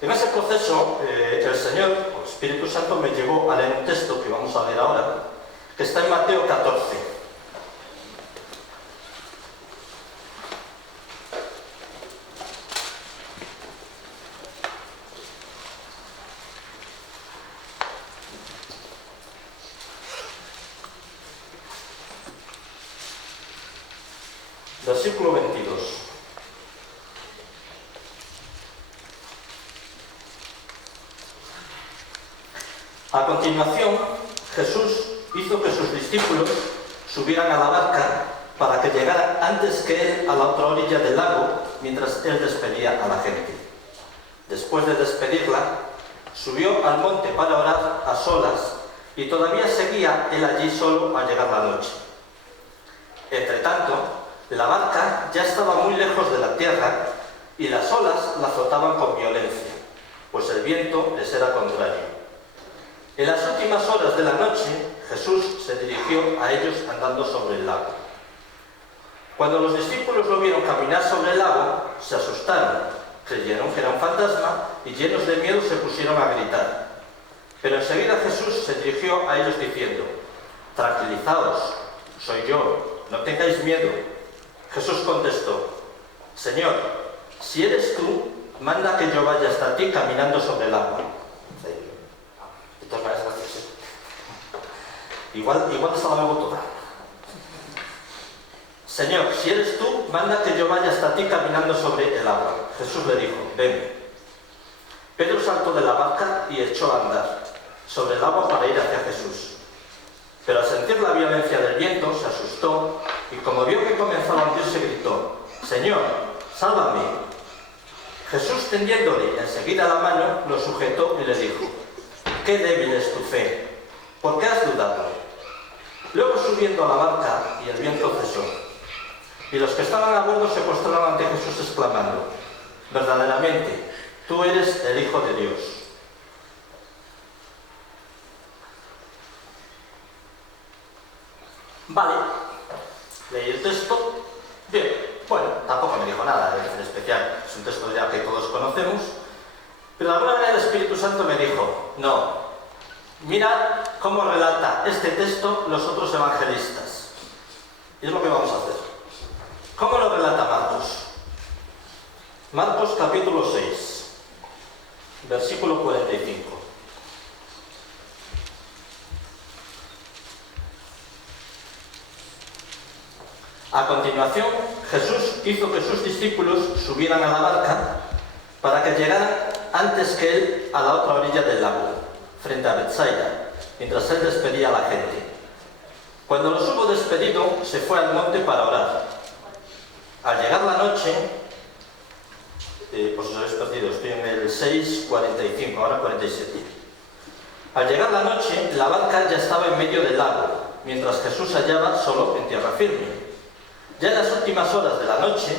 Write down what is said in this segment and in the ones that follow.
En ese proceso, el Señor, o el Espíritu Santo, me llevó a leer un texto que vamos a leer ahora, que está en Mateo 14. Versículo 22. A continuación, Jesús hizo que sus discípulos subieran a la barca para que llegaran antes que él a la otra orilla del lago, mientras él despedía a la gente. Después de despedirla, subió al monte para orar a solas y todavía seguía él allí solo al llegar la noche. Entretanto, la barca ya estaba muy lejos de la tierra y las olas la azotaban con violencia, pues el viento les era contrario. En las últimas horas de la noche, Jesús se dirigió a ellos andando sobre el lago. Cuando los discípulos lo vieron caminar sobre el lago, se asustaron, creyeron que era un fantasma y llenos de miedo se pusieron a gritar. Pero enseguida Jesús se dirigió a ellos diciendo: «Tranquilizaos, soy yo, no tengáis miedo». Jesús contestó: «Señor, si eres tú, manda que yo vaya hasta ti caminando sobre el agua». De todas maneras, igual estaba luego toda. «Señor, si eres tú, manda que yo vaya hasta ti caminando sobre el agua». Jesús le dijo: «Ven». Pedro saltó de la barca y echó a andar sobre el agua para ir hacia Jesús. Pero al sentir la violencia del viento, se asustó y como vio que comenzaba a hundirse, gritó: «Señor, sálvame». Jesús, tendiéndole enseguida la mano, lo sujetó y le dijo: «Qué débil es tu fe, ¿por qué has dudado?». Luego, subiendo a la barca, y el viento cesó. Y los que estaban a bordo se postraron ante Jesús exclamando: «Verdaderamente, tú eres el Hijo de Dios». Vale, leí el texto. Bien, bueno, tampoco me dijo nada de especial. Es un texto ya que todos conocemos. Pero de alguna manera el Espíritu Santo me dijo: no, mira cómo relata este texto los otros evangelistas. Y es lo que vamos a hacer. ¿Cómo lo relata Marcos? Marcos capítulo 6, versículo 45. A continuación, Jesús hizo que sus discípulos subieran a la barca para que llegaran antes que él a la otra orilla del lago, frente a Betsaida, mientras él despedía a la gente. Cuando los hubo despedido, se fue al monte para orar. Al llegar la noche, pues os habéis perdido, estoy en el 6:45, ahora 47. Al llegar la noche, la barca ya estaba en medio del lago, mientras Jesús se hallaba solo en tierra firme. Ya en las últimas horas de la noche,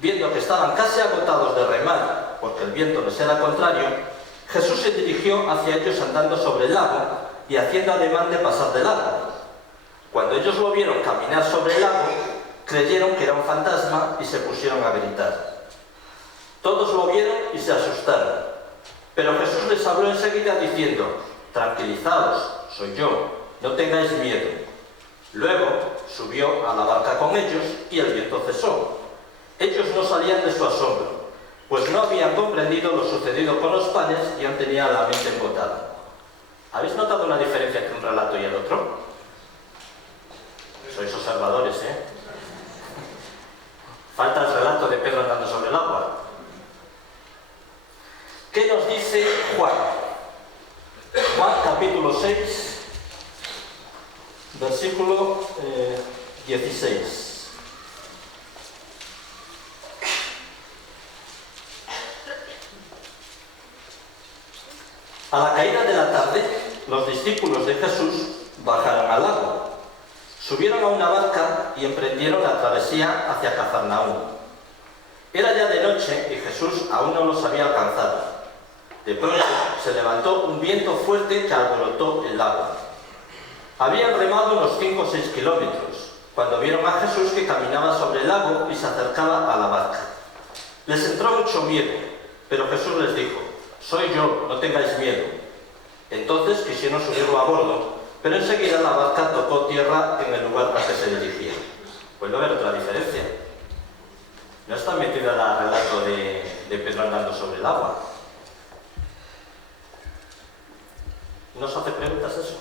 viendo que estaban casi agotados de remar, porque el viento les era contrario, Jesús se dirigió hacia ellos andando sobre el lago y haciendo ademán de pasar del lago. Cuando ellos lo vieron caminar sobre el lago, creyeron que era un fantasma y se pusieron a gritar. Todos lo vieron y se asustaron, pero Jesús les habló enseguida diciendo: «Tranquilizaos, soy yo, no tengáis miedo». Luego subió a la barca con ellos y el viento cesó. Ellos no salían de su asombro, pues no habían comprendido lo sucedido con los panes y aún tenían la mente embotada. ¿Habéis notado la diferencia entre un relato y el otro? Sois observadores, ¿eh? Falta el relato de Pedro andando sobre el agua. ¿Qué nos dice Juan? Juan capítulo 6, versículo 16. A la caída de la tarde, los discípulos de Jesús bajaron al lago, subieron a una barca y emprendieron la travesía hacia Cafarnaúm. Era ya de noche y Jesús aún no los había alcanzado. De pronto se levantó un viento fuerte que alborotó el lago. Habían remado unos 5 o 6 kilómetros, cuando vieron a Jesús que caminaba sobre el lago y se acercaba a la barca. Les entró mucho miedo, pero Jesús les dijo: soy yo, no tengáis miedo. Entonces quisieron subirlo a bordo, pero enseguida la barca tocó tierra en el lugar al que se dirigía. Vuelve a haber otra diferencia. No está metido en el relato de Pedro andando sobre el agua. ¿No os hace preguntas eso?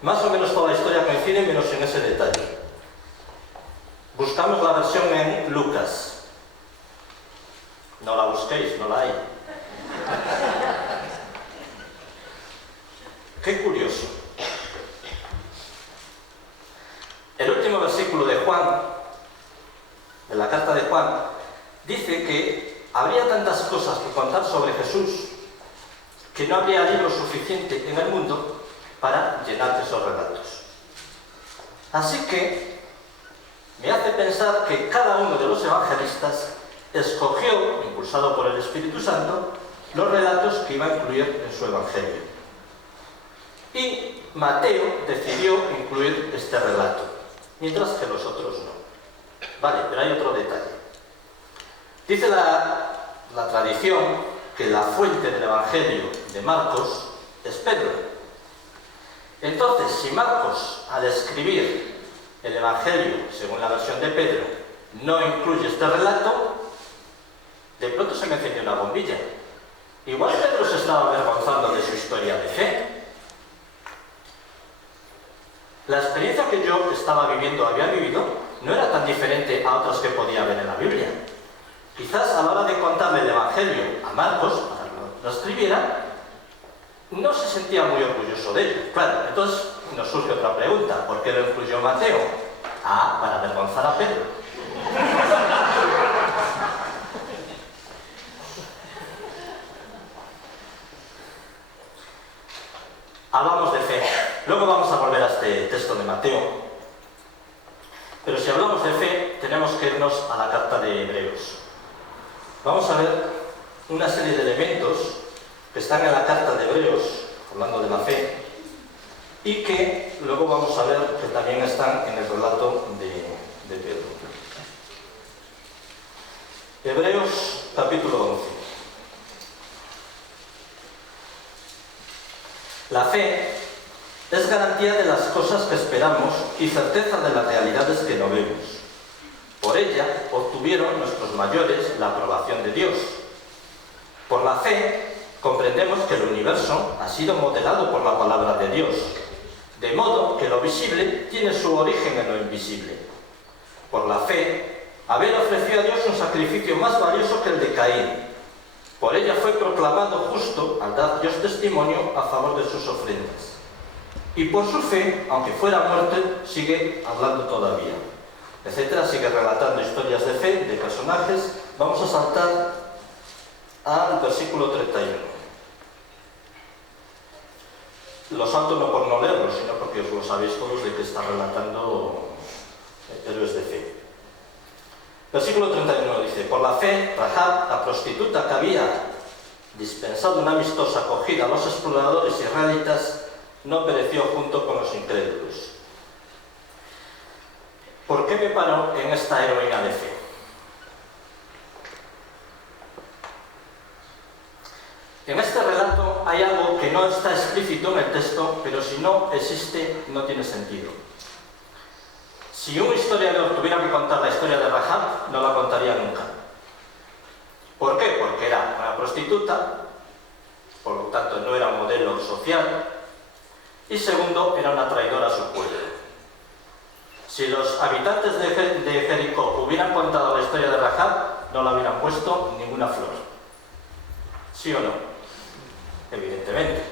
Más o menos toda la historia coincide, menos en ese detalle. Buscamos la versión en Lucas. No la busquéis, no la hay. Qué curioso. El último versículo de Juan, de la carta de Juan, dice que habría tantas cosas que contar sobre Jesús que no habría libro suficiente en el mundo para llenar de esos relatos. Así que me hace pensar que cada uno de los evangelistas escogió, impulsado por el Espíritu Santo, los relatos que iba a incluir en su evangelio. Y Mateo decidió incluir este relato, mientras que los otros no. Vale, pero hay otro detalle. Dice la tradición que la fuente del evangelio de Marcos es Pedro. Entonces, si Marcos, al escribir el evangelio según la versión de Pedro, no incluye este relato, de pronto se me encendió una bombilla. Igual Pedro se estaba avergonzando de su historia de fe. La experiencia que yo había vivido, no era tan diferente a otras que podía ver en la Biblia. Quizás a la hora de contarle el evangelio a Marcos, para que lo escribiera, no se sentía muy orgulloso de ello. Claro, entonces nos surge otra pregunta. ¿Por qué lo incluyó Mateo? Ah, para avergonzar a Pedro. Hablamos de fe. Luego vamos a volver a este texto de Mateo. Pero si hablamos de fe, tenemos que irnos a la carta de Hebreos. Vamos a ver una serie de elementos que están en la carta de Hebreos, hablando de la fe, y que luego vamos a ver que también están en el relato de Pedro. Hebreos capítulo 11. La fe es garantía de las cosas que esperamos y certeza de las realidades que no vemos. Por ella obtuvieron nuestros mayores la aprobación de Dios. Por la fe comprendemos que el universo ha sido modelado por la palabra de Dios, de modo que lo visible tiene su origen en lo invisible. Por la fe, Abel ofreció a Dios un sacrificio más valioso que el de Caín. Por ella fue proclamado justo al dar Dios testimonio a favor de sus ofrendas. Y por su fe, aunque fuera muerto, sigue hablando todavía. Etcétera, sigue relatando historias de fe, de personajes. Vamos a saltar al versículo 31. Lo salto no por no leerlo, sino porque os lo sabéis todos de que está relatando héroes de fe. Versículo 31 dice: por la fe, Rahab, la prostituta que había dispensado una amistosa acogida a los exploradores israelitas, no pereció junto con los incrédulos. ¿Por qué me paro en esta heroína de fe? En este relato hay algo que no está explícito en el texto, pero si no existe, no tiene sentido. Si un historiador tuviera que contar la historia de Rahab, no la contaría nunca. ¿Por qué? Porque era una prostituta, por lo tanto no era un modelo social, y segundo, era una traidora a su pueblo. Si los habitantes de Jericó hubieran contado la historia de Rahab, no la hubieran puesto ninguna flor. ¿Sí o no? Evidentemente.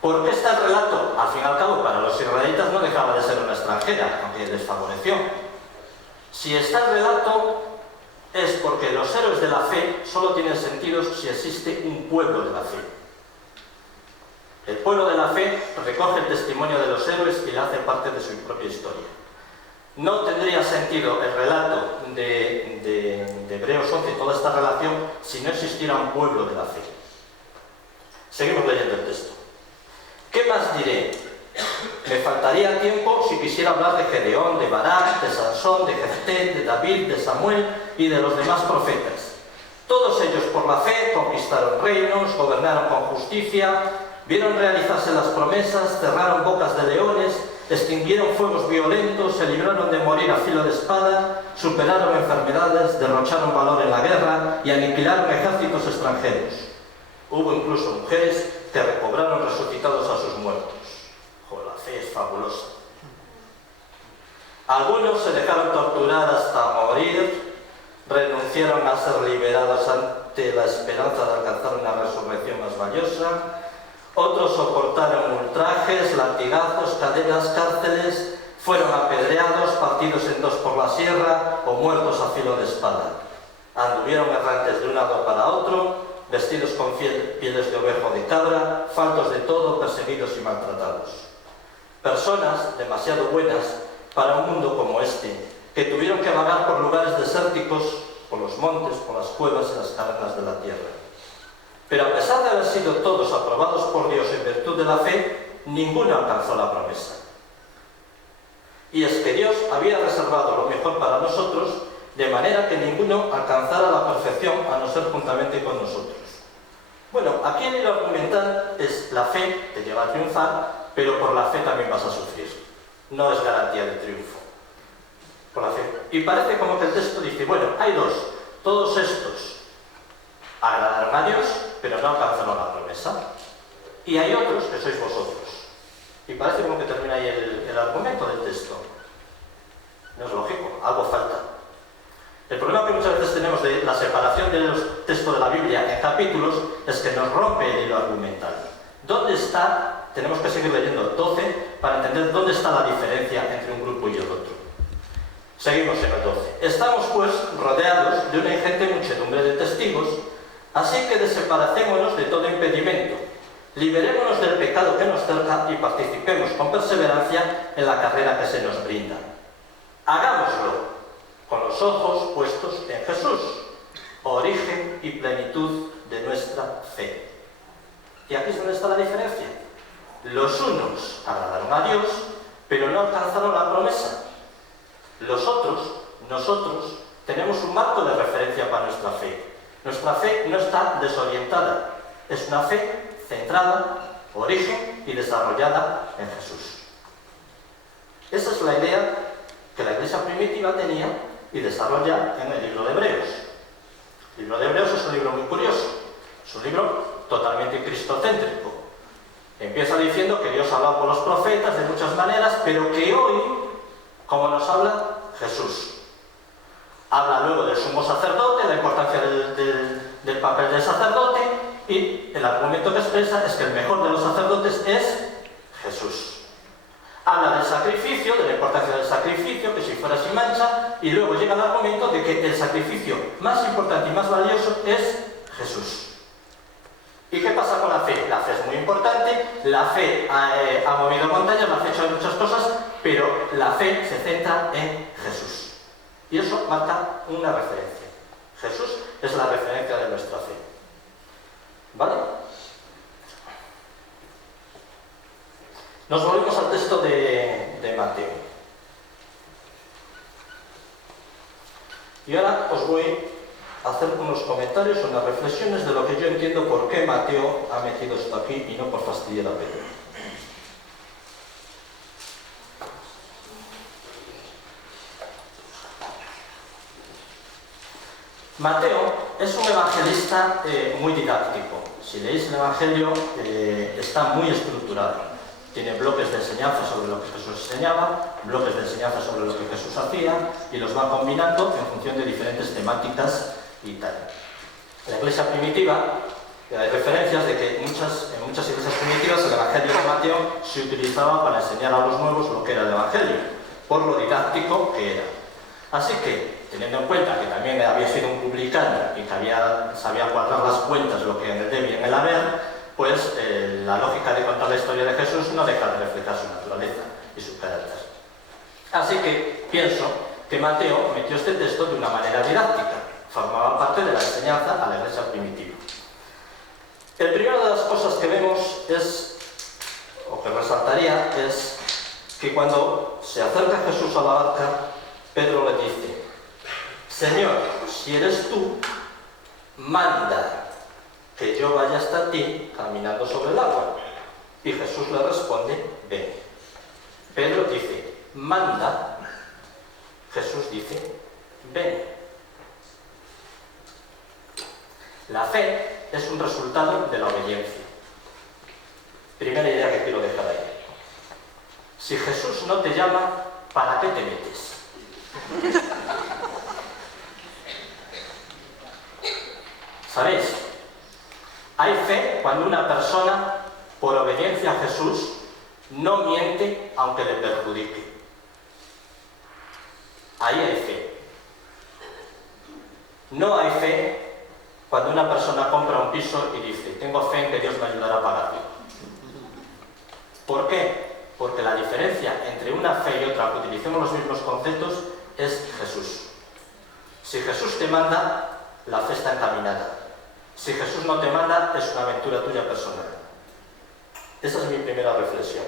¿Por qué está el relato? Al fin y al cabo, para los israelitas no dejaba de ser una extranjera, aunque les favoreció. Si está el relato, es porque los héroes de la fe solo tienen sentido si existe un pueblo de la fe. El pueblo de la fe recoge el testimonio de los héroes y le hace parte de su propia historia. No tendría sentido el relato de Hebreos 11 y toda esta relación si no existiera un pueblo de la fe. Seguimos leyendo el texto. ¿Qué más diré? Me faltaría tiempo si quisiera hablar de Gedeón, de Barak, de Sansón, de Jefté, de David, de Samuel y de los demás profetas. Todos ellos por la fe conquistaron reinos, gobernaron con justicia, vieron realizarse las promesas, cerraron bocas de leones, extinguieron fuegos violentos, se libraron de morir a filo de espada, superaron enfermedades, derrocharon valor en la guerra y aniquilaron ejércitos extranjeros. Hubo incluso mujeres que recobraron resucitados a sus muertos. Joder, la fe es fabulosa. Algunos se dejaron torturar hasta morir, renunciaron a ser liberados ante la esperanza de alcanzar una resurrección más valiosa. Otros soportaron ultrajes, latigazos, cadenas, cárceles, fueron apedreados, partidos en dos por la sierra o muertos a filo de espada. Anduvieron errantes de un lado para otro, vestidos con pieles de oveja o de cabra, faltos de todo, perseguidos y maltratados. Personas demasiado buenas para un mundo como este, que tuvieron que vagar por lugares desérticos, por los montes, por las cuevas y las cavernas de la tierra. Pero a pesar de haber sido todos aprobados por Dios en virtud de la fe, ninguno alcanzó la promesa. Y es que Dios había reservado lo mejor para nosotros, de manera que ninguno alcanzara la perfección a no ser juntamente con nosotros. Bueno, aquí el hilo argumental es: la fe te lleva a triunfar, pero por la fe también vas a sufrir. No es garantía de triunfo. Por la fe. Y parece como que el texto dice: bueno, hay dos, todos estos agradaron a Dios, pero no alcanzaron la promesa. Y hay otros que sois vosotros. Y parece como que termina ahí el argumento del texto. No es lógico, algo falta. El problema que muchas veces tenemos de la separación de los textos de la Biblia en capítulos es que nos rompe el hilo argumental. ¿Dónde está? Tenemos que seguir leyendo 12 para entender dónde está la diferencia entre un grupo y el otro. Seguimos en el 12. Estamos pues rodeados de una ingente muchedumbre de testigos, así que desemparacémonos de todo impedimento, liberémonos del pecado que nos cerca y participemos con perseverancia en la carrera que se nos brinda. Hagámoslo con los ojos puestos en Jesús, origen y plenitud de nuestra fe. Y aquí es donde está la diferencia. Los unos agradaron a Dios, pero no alcanzaron la promesa. Los otros, nosotros, tenemos un marco de referencia para nuestra fe. Nuestra fe no está desorientada, es una fe centrada, origen y desarrollada en Jesús. Esa es la idea que la Iglesia primitiva tenía y desarrolla en el libro de Hebreos. El libro de Hebreos es un libro muy curioso, es un libro totalmente cristocéntrico. Empieza diciendo que Dios ha hablado por los profetas de muchas maneras, pero que hoy, como nos habla Jesús. Habla luego del sumo sacerdote, la importancia del papel del sacerdote, y el argumento que expresa es que el mejor de los sacerdotes es Jesús. Habla del sacrificio, de la importancia del sacrificio, que si fuera sin mancha, y luego llega el argumento de que el sacrificio más importante y más valioso es Jesús. ¿Y qué pasa con la fe? La fe es muy importante, la fe ha movido montañas, la fe ha hecho muchas cosas, pero la fe se centra en Jesús. Y eso marca una referencia. Jesús es la referencia de nuestra fe. ¿Vale? Nos volvemos al texto de Mateo. Y ahora os voy a hacer unos comentarios, unas reflexiones de lo que yo entiendo por qué Mateo ha metido esto aquí y no por fastidiar a Pedro. Mateo es un evangelista muy didáctico. Si leéis el Evangelio, está muy estructurado. Tiene bloques de enseñanza sobre lo que Jesús enseñaba, bloques de enseñanza sobre lo que Jesús hacía, y los va combinando en función de diferentes temáticas y tal. En la iglesia primitiva hay referencias de que en muchas iglesias primitivas el Evangelio de Mateo se utilizaba para enseñar a los nuevos lo que era el Evangelio, por lo didáctico que era. Así que, teniendo en cuenta que también había sido un publicano y que sabía cuadrar las cuentas, lo que en el debe y en el haber, pues la lógica de contar la historia de Jesús no deja de reflejar su naturaleza y su carácter. Así que pienso que Mateo metió este texto de una manera didáctica, formaba parte de la enseñanza a la iglesia primitiva. El primero de las cosas que vemos es, o que resaltaría, es que cuando se acerca Jesús a la barca, Pedro le dice: Señor, si eres tú, manda que yo vaya hasta ti caminando sobre el agua. Y Jesús le responde, ven. Pedro dice, manda. Jesús dice, ven. La fe es un resultado de la obediencia. Primera idea que quiero dejar ahí. Si Jesús no te llama, ¿para qué te metes? ¿Sabéis? Hay fe cuando una persona, por obediencia a Jesús, no miente aunque le perjudique. Ahí hay fe. No hay fe cuando una persona compra un piso y dice, tengo fe en que Dios me ayudará a pagarlo. ¿Por qué? Porque la diferencia entre una fe y otra, que utilicemos los mismos conceptos, es Jesús. Si Jesús te manda, la fe está encaminada. Si Jesús no te manda, es una aventura tuya personal. Esa es mi primera reflexión.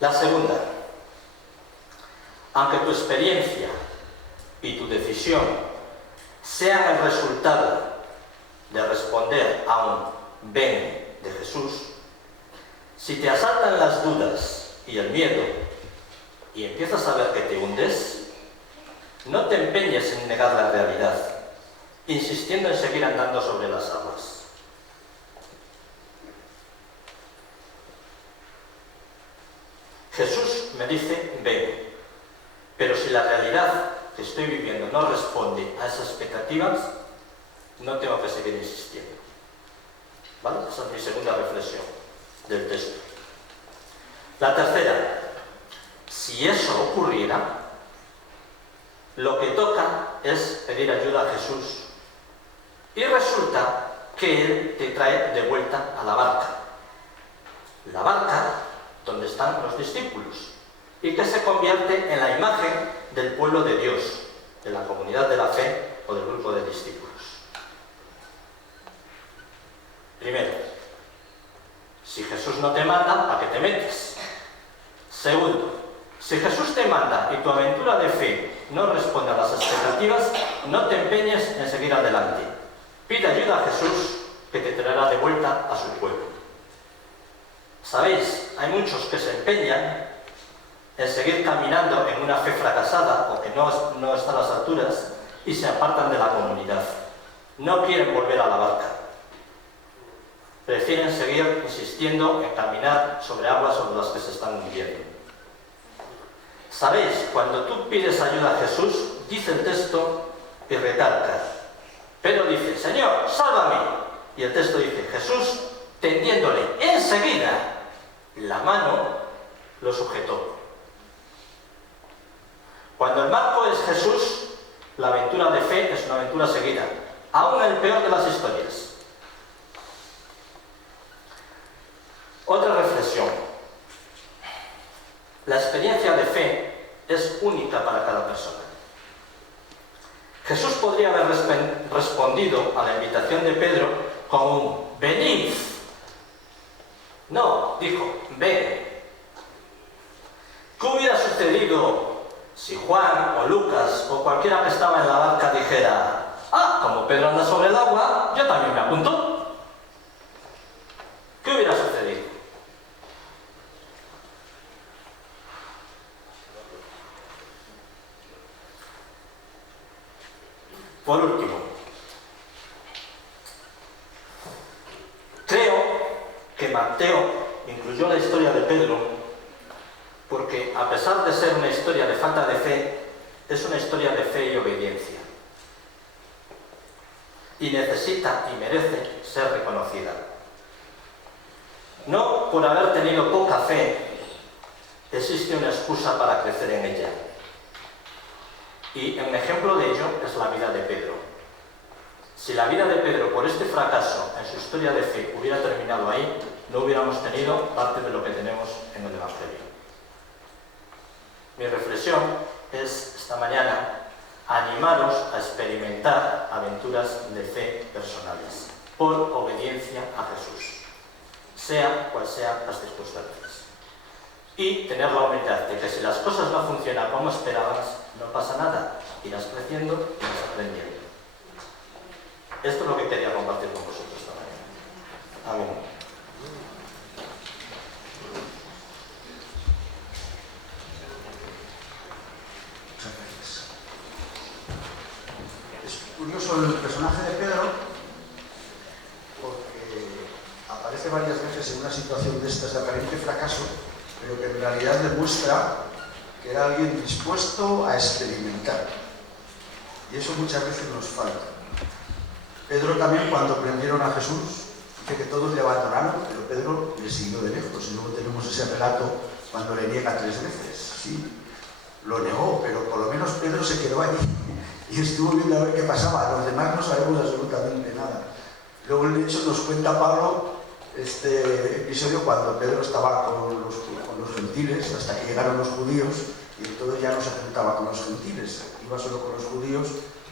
La segunda, aunque tu experiencia y tu decisión sean el resultado de responder a un ven de Jesús, si te asaltan las dudas y el miedo y empiezas a ver que te hundes, no te empeñes en negar la realidad, insistiendo en seguir andando sobre las aguas. Jesús me dice, ven, pero si la realidad que estoy viviendo no responde a esas expectativas, no tengo que seguir insistiendo. ¿Vale? Esa es mi segunda reflexión del texto. La tercera, si eso ocurriera, lo que toca es pedir ayuda a Jesús. Y resulta que Él te trae de vuelta a la barca. La barca donde están los discípulos y que se convierte en la imagen del pueblo de Dios, de la comunidad de la fe o del grupo de discípulos. Primero, si Jesús no te manda, ¿a qué te metes? Segundo, si Jesús te manda y tu aventura de fe no responde a las expectativas, no te empeñes en seguir adelante. Pide ayuda a Jesús, que te traerá de vuelta a su pueblo. ¿Sabéis? Hay muchos que se empeñan en seguir caminando en una fe fracasada o que no está a las alturas y se apartan de la comunidad. No quieren volver a la barca. Prefieren seguir insistiendo en caminar sobre aguas sobre las que se están hundiendo. ¿Sabéis? Cuando tú pides ayuda a Jesús, dice el texto y recalca. Pedro dice, Señor, sálvame. Y el texto dice, Jesús, tendiéndole enseguida la mano, lo sujetó. Cuando el marco es Jesús, la aventura de fe es una aventura seguida, aún el peor de las historias. Otra reflexión. La experiencia de fe es única para cada persona. Jesús podría haber respondido a la invitación de Pedro con un venid. No, dijo, ven. ¿Qué hubiera sucedido si Juan o Lucas o cualquiera que estaba en la barca dijera, como Pedro anda sobre el agua, yo también me apunto? ¿Qué hubiera sucedido? Por último, creo que Mateo incluyó la historia de Pedro porque, a pesar de ser una historia de falta de fe, es una historia de fe y obediencia. Y necesita y merece ser reconocida. No por haber tenido poca fe existe una excusa para crecer en ella. Y un ejemplo de ello es la vida de Pedro. Si la vida de Pedro, por este fracaso en su historia de fe, hubiera terminado ahí, no hubiéramos tenido parte de lo que tenemos en el Evangelio. Mi reflexión es, esta mañana, animaros a experimentar aventuras de fe personales, por obediencia a Jesús, sea cual sean las circunstancias. Y tener la humildad de que si las cosas no funcionan como esperabas, no pasa nada, irás creciendo y irás aprendiendo. Esto es lo que quería compartir con vosotros esta mañana. Amén. Muchas gracias. Es curioso el personaje de Pedro, porque aparece varias veces en una situación de estas de aparente fracaso, pero que en realidad demuestra que era alguien dispuesto a experimentar. Y eso muchas veces nos falta. Pedro también, cuando prendieron a Jesús, dice que todos le abandonaron, pero Pedro le siguió de lejos. Y luego tenemos ese relato cuando le niega 3 veces. Sí, lo negó, pero por lo menos Pedro se quedó allí y estuvo viendo a ver qué pasaba. Los demás no sabemos absolutamente nada. Luego, de hecho, nos cuenta Pablo este episodio cuando Pedro estaba con los gentiles, hasta que llegaron los judíos, y entonces ya no se juntaba con los gentiles, iba solo con los judíos,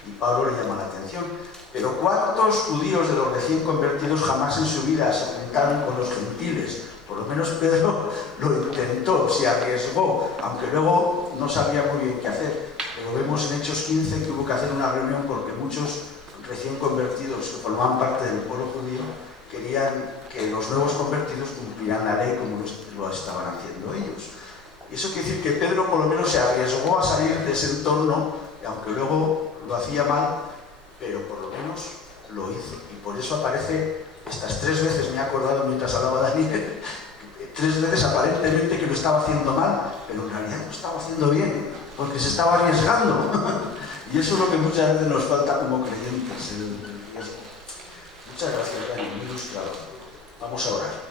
y Pablo le llama la atención. Pero ¿cuántos judíos de los recién convertidos jamás en su vida se juntaron con los gentiles? Por lo menos Pedro lo intentó, se arriesgó, aunque luego no sabía muy bien qué hacer. Pero vemos en Hechos 15 que hubo que hacer una reunión porque muchos recién convertidos que formaban parte del pueblo judío querían que los nuevos convertidos cumplieran la ley como lo estaban haciendo ellos. Y eso quiere decir que Pedro por lo menos se arriesgó a salir de ese entorno, aunque luego lo hacía mal, pero por lo menos lo hizo. Y por eso aparece estas 3 veces, me he acordado mientras hablaba Daniel, 3 veces aparentemente que lo estaba haciendo mal, pero en realidad lo estaba haciendo bien, porque se estaba arriesgando. Y eso es lo que muchas veces nos falta como creyentes, el riesgo. Muchas gracias, Dani, muy ilustrado. Vamos a orar.